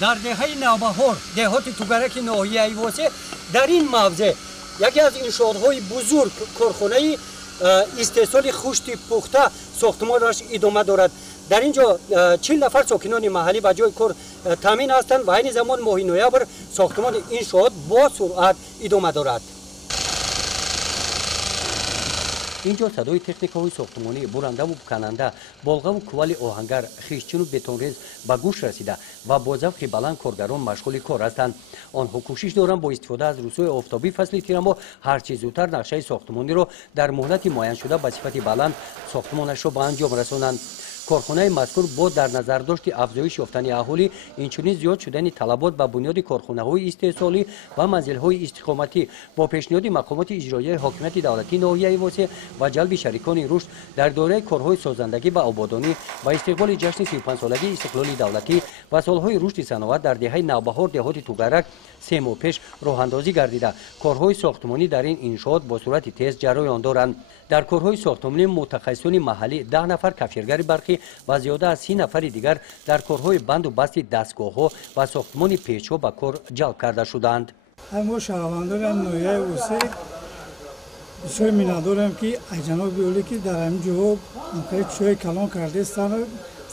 در دهه نوبهار دهات توگرک ناحیه ایواسه در این موضع یکی از انشاءات‌های بزرگ کارخانه استحصال خشت پخته ساختمانش ادامه دارد. در اینجا 40 نفر ساکنان محلی به جای کار تامین هستند و این زمان ماه نوامبر ساختمان انشاءات با سرعت ادامه دارد. اینجا صدای تکنیک‌های ساختمانی برنده و کننده، بالغ و کوال آهنگر، خیشچین و بتونریز به گوش رسیده و با ذوق بلند کارگران مشغول کار هستند. آنها کوشش دارند با استفاده از روزهای آفتابی فصل تیرما هر چه زودتر نقشه ساختمانی را در مهلت معین شده به صفت بلند ساختمانش را به انجام رسانند. کارخانه مذکور با در نظر داشت افزایش یافتن اهالی، اینچنین زیاد شدن طلبات به بنیاد کارخانه‌های استحصالی و منزل‌های استقامتی با پیشنهاد مقامات اجرایی حاکمیت دولتی ناحیه ایواسه و جلب شریکان رشد در دایره کارهای سازندگی و آبادانی و استقبال جشن 35 سالگی استقلال دولتی و سالهای رشد صنعت در دهه نوبهار دهات توگرک 3 ماه پیش راه‌اندازی گردیده. کارهای ساختمانی در این انشاءات با صورت تیز جریان دارند. در کارهای ساختمانی متخصصان محلی 10 نفر کفشگر برقی و زیاده از 30 نفر دیگر در کارهای بند و بست دستگاه‌ها و ساختمان پیچ‌ها به کار جلب کرده شدند. ما شهروندان ناحیه اوسه بسیار می‌نداریم که جناب بیولی که در اینجا ممکن چای کلان کرده استند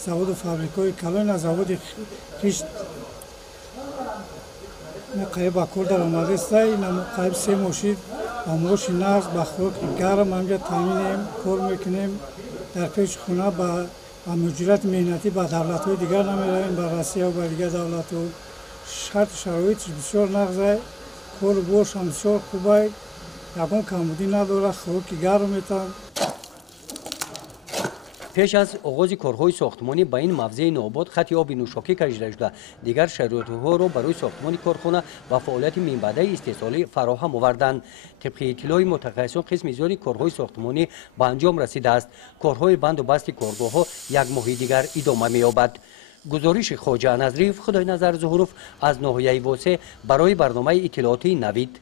завод фабрикаи калон аз заводи хишт қайб ба кор даромадеста ина қайб се мошид ба моши нағз ба хӯроки гарм ҳамҷа таъминем кор мекунем дар пеши хона ба муҷирати меҳнатӣ ба давлатҳои дигар намеравем ба россия ва ба дигар давлатҳо шарту шароитиш бисёр нағза кору бошам бисёр хубай ягон камбудӣ надорад хӯроки гарм метавам. پیش از آغاز کارهای ساختمانی به این موضع نوباد خط آب نوشاکی کشیده شده. دیگر شرایط‌ها را برای ساختمان کارخانه و فعالیت منبعه استحصالی فراهم آوردند. طبق اطلاع متخصصان قسم زیادی کارهای ساختمانی به انجام رسیده است. کارهای بند و بست کارگاه‌ها یک ماه دیگر ادامه می‌یابد. گزارش خواجه نظری خدای نظر ظهوروف از ناحیه واسه برای برنامه اطلاعاتی نوید.